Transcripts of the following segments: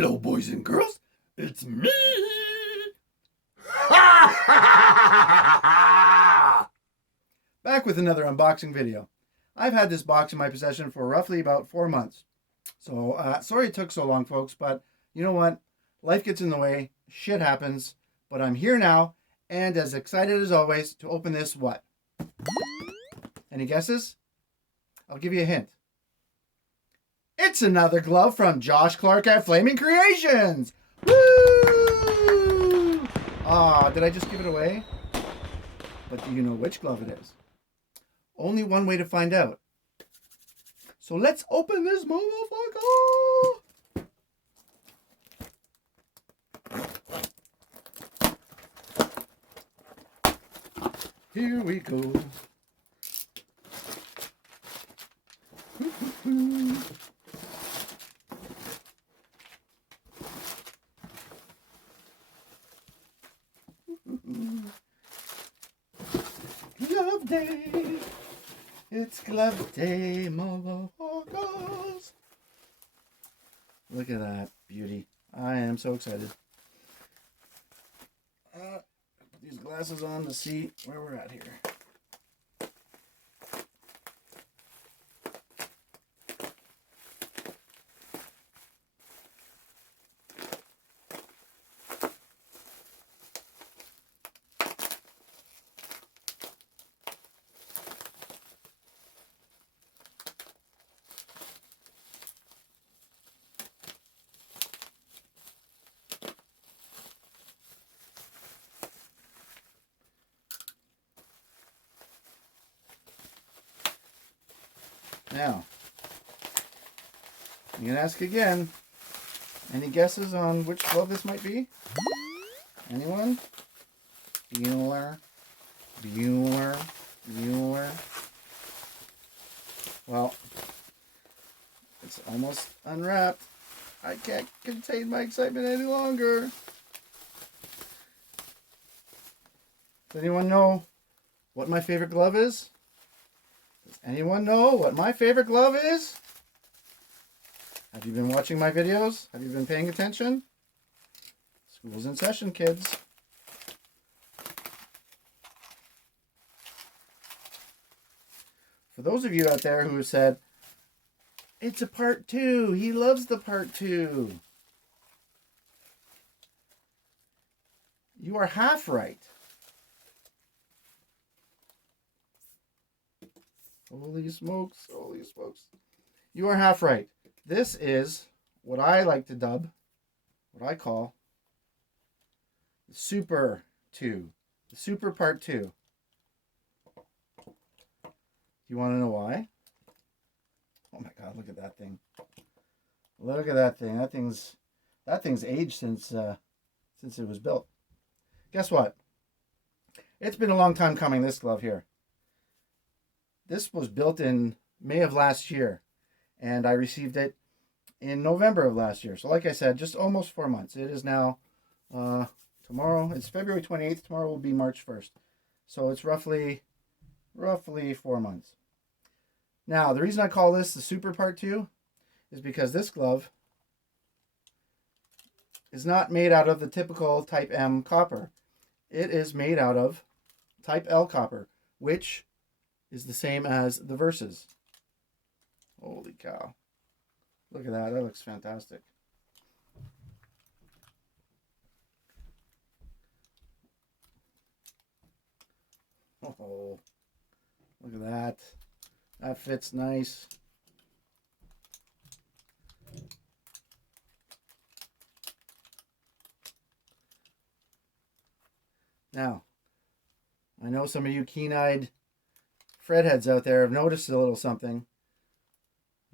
Hello, boys and girls. It's me. Back with another unboxing video. I've had this box in my possession for roughly about 4 months. So, sorry it took so long, folks, but you know what? Life gets in the way. Shit happens. But I'm here now, and as excited as always to open this what? Any guesses? I'll give you a hint. It's another glove from Josh Clark at Flaming Creations! Woo! Ah, did I just give it away? But do you know which glove it is? Only one way to find out. So let's open this motherfucker! Here we go. Glove day. It's glove day, motherfuckers. Look at that beauty. I am so excited. Put these glasses on to see where we're at here. Now, I'm going to ask again, any guesses on which glove this might be? Anyone? Bueller? Bueller? Bueller? Well, it's almost unwrapped. I can't contain my excitement any longer. Does anyone know what my favorite glove is? Does anyone know what my favorite glove is? Have you been watching my videos? Have you been paying attention? School's in session, kids. For those of you out there who said, it's a part 2, he loves the part 2. You are half right. Holy smokes, holy smokes. You are half right. This is what I like to dub, what I call the Super 2. The Super Part 2. You want to know why? Oh my God, look at that thing. Look at that thing. That thing's aged since it was built. Guess what? It's been a long time coming, this glove here. This was built in May of last year, and I received it in November of last year. So like I said, just almost 4 months. It is now, tomorrow, it's February 28th. Tomorrow will be March 1st. So it's roughly 4 months. Now, the reason I call this the Super Part 2 is because this glove is not made out of the typical Type M copper. It is made out of Type L copper, which is the same as the Versus. Holy cow. Look at that. That looks fantastic. Oh, look at that. That fits nice. Now, I know some of you keen-eyed Fred heads out there have noticed a little something.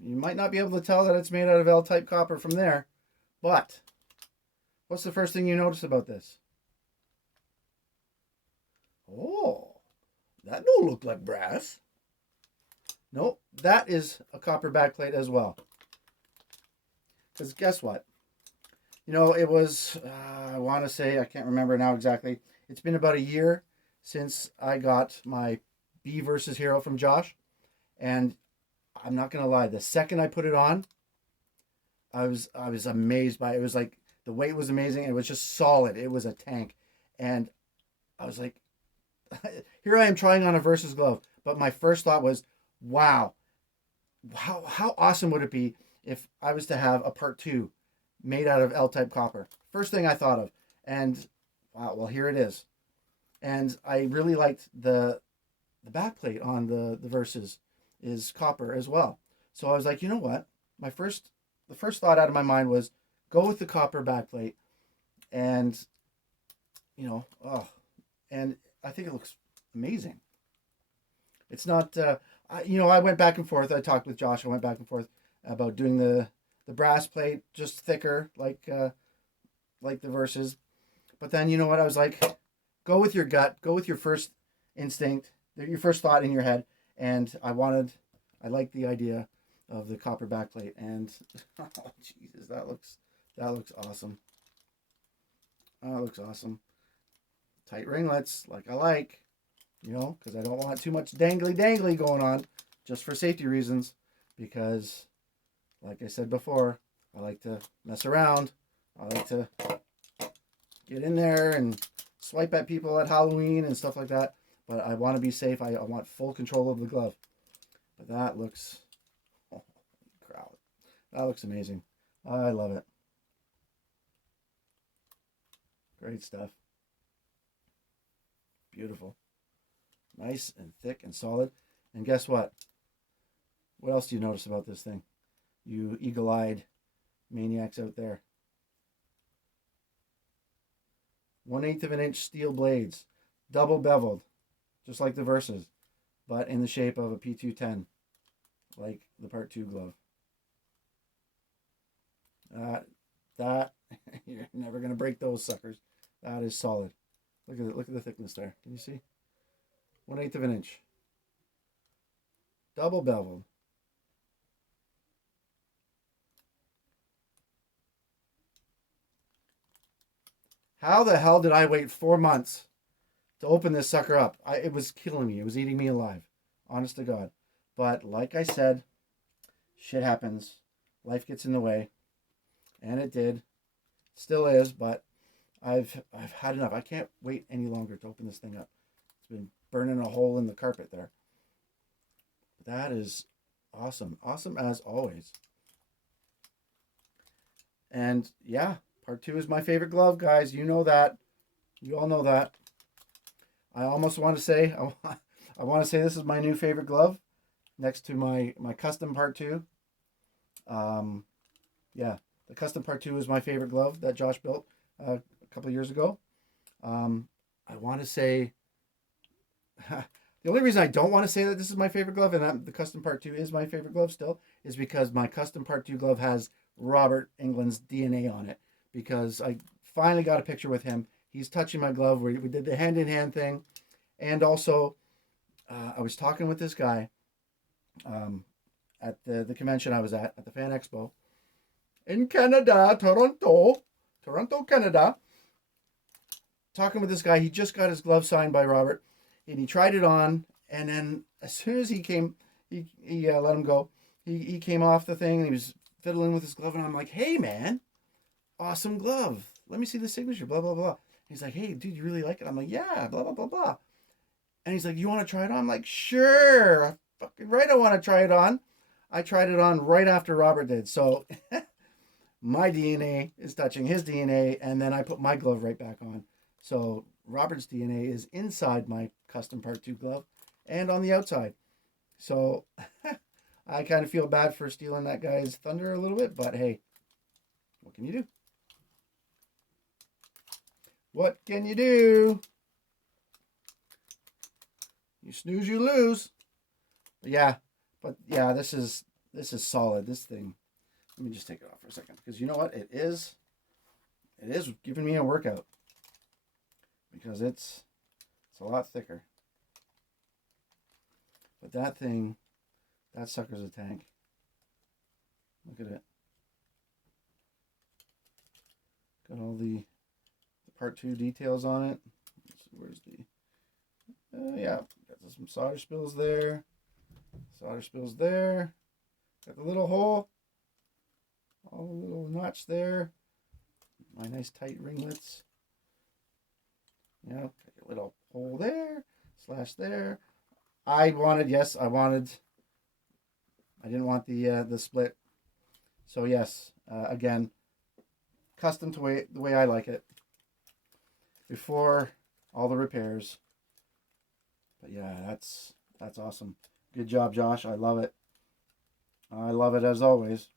You might not be able to tell that it's made out of L-type copper from there, but what's the first thing you notice about this? Oh, that don't look like brass. Nope, that is a copper backplate as well. Because guess what? You know, it was, I want to say, I can't remember now exactly. It's been about a year since I got my B versus Hero from Josh. And I'm not going to lie, the second I put it on, I was amazed by it. It was like the weight was amazing. It was just solid. It was a tank, and I was like, here I am trying on a Versus glove, but my first thought was, wow, how awesome would it be if I was to have a part two made out of L-type copper? First thing I thought of, and wow, well here it is. And I really liked the back plate on the Versus is copper as well. So I was like, you know what? The first thought out of my mind was go with the copper backplate, and oh, and I think it looks amazing. It's not, I went back and forth. I talked with Josh. I went back and forth about doing the brass plate just thicker, like the Versus. But then you know what? I was like, go with your gut. Go with your first instinct, your first thought in your head. And I liked the idea of the copper backplate. And oh Jesus, that looks awesome. That looks awesome. Tight ringlets, like I like, because I don't want too much dangly going on, just for safety reasons. Because, like I said before, I like to mess around. I like to get in there and swipe at people at Halloween and stuff like that. But I want to be safe. I want full control of the glove. But that looks, oh, crowd. That looks amazing. I love it. Great stuff. Beautiful. Nice and thick and solid. And guess what? What else do you notice about this thing? You eagle-eyed maniacs out there. 1/8 of an inch steel blades. Double beveled. Just like the Versus. But in the shape of a P210. Like the Part 2 glove. That you're never going to break those suckers. That is solid. Look at it. Look at the thickness there. Can you see? 1/8 of an inch. Double beveled. How the hell did I wait 4 months to open this sucker up? It was killing me. It was eating me alive. Honest to God. But like I said, shit happens. Life gets in the way. And it did. Still is, but I've had enough. I can't wait any longer to open this thing up. It's been burning a hole in the carpet there. That is awesome. Awesome as always. And yeah, Part 2 is my favorite glove, guys. You know that. You all know that. I almost want to say, I want to say this is my new favorite glove next to my custom Part 2. Yeah, the custom Part 2 is my favorite glove that Josh built a couple of years ago. I want to say, the only reason I don't want to say that this is my favorite glove and that the custom Part 2 is my favorite glove still is because my custom Part 2 glove has Robert England's DNA on it. Because I finally got a picture with him. He's touching my glove. We did the hand-in-hand thing. And also, I was talking with this guy at the convention I was at the Fan Expo in Canada, Toronto, Canada. Talking with this guy. He just got his glove signed by Robert. And he tried it on. And then as soon as he came, he let him go. He came off the thing and he was fiddling with his glove. And I'm like, hey, man. Awesome glove. Let me see the signature, blah, blah, blah. He's like, hey, dude, you really like it? I'm like, yeah, blah, blah, blah, blah. And he's like, you want to try it on? I'm like, sure. Fucking right, I want to try it on. I tried it on right after Robert did. So my DNA is touching his DNA, and then I put my glove right back on. So Robert's DNA is inside my custom Part 2 glove and on the outside. So I kind of feel bad for stealing that guy's thunder a little bit, but hey, what can you do? What can you do? You snooze, you lose. But yeah, this is solid. This thing. Let me just take it off for a second because you know what? It is giving me a workout because it's a lot thicker. But that thing, that sucker's a tank. Look at it. Got all the Part 2 details on it. Let's see, where's the... yeah, got some solder spills there. Solder spills there. Got the little hole. all the little notch there. My nice tight ringlets. Yeah, a little hole there, slash there. I didn't want the split. So yes, again, custom to the way I like it. Before all the repairs. But yeah, that's awesome. Good job, Josh. I love it. I love it as always.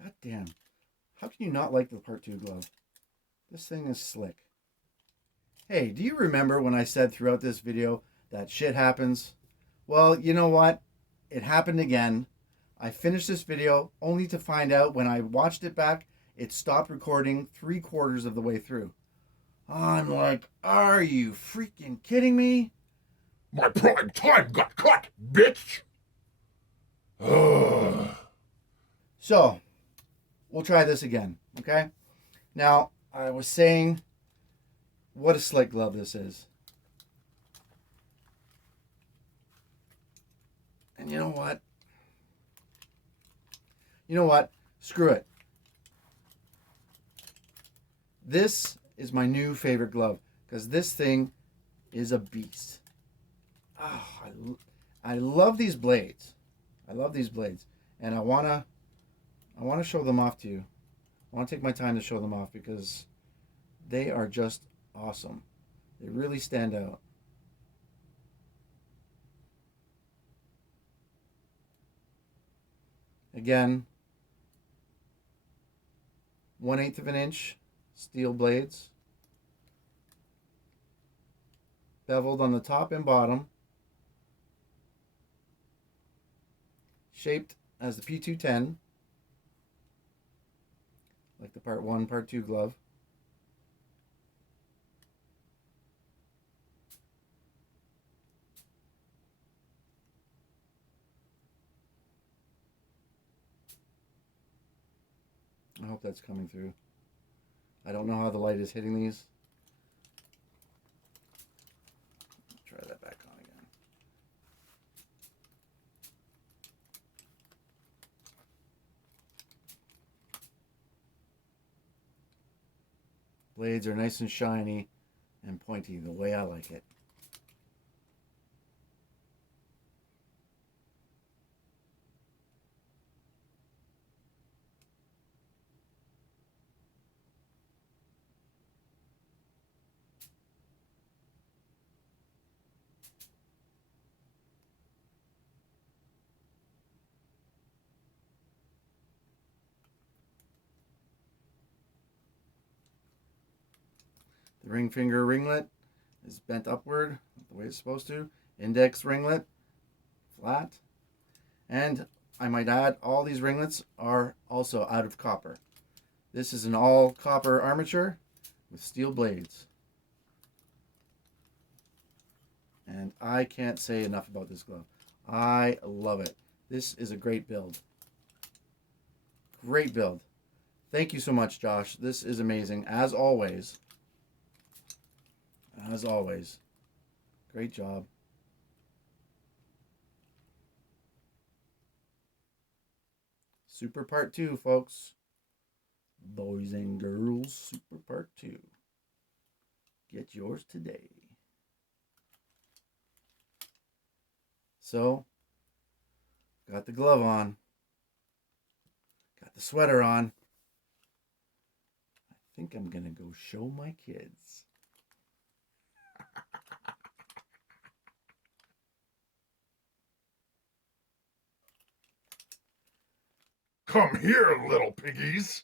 God damn. How can you not like the Part 2 glove? This thing is slick. Hey, do you remember when I said throughout this video that shit happens? Well, you know what? It happened again. I finished this video only to find out when I watched it back, it stopped recording 3/4 of the way through. I'm like, are you freaking kidding me? My prime time got cut, bitch! So, we'll try this again, okay? Now, I was saying what a slick glove this is. And you know what? You know what? Screw it. This is my new favorite glove because this thing is a beast. Oh, I love these blades. I love these blades, and I wanna show them off to you. I want to take my time to show them off because they are just awesome. They really stand out. Again, 1/8 of an inch steel blades, beveled on the top and bottom, shaped as the P210, like the Part 1, Part 2 glove. I hope that's coming through. I don't know how the light is hitting these. Try that back on again. Blades are nice and shiny and pointy the way I like it. The ring finger ringlet is bent upward the way it's supposed to. Index ringlet, flat. And I might add, all these ringlets are also out of copper. This is an all copper armature with steel blades. And I can't say enough about this glove. I love it. This is a great build. Great build. Thank you so much, Josh. This is amazing, as always. As always. Great job. Super Part 2, folks. Boys and girls, Super Part 2. Get yours today. So, got the glove on. Got the sweater on. I think I'm going to go show my kids. Come here, little piggies!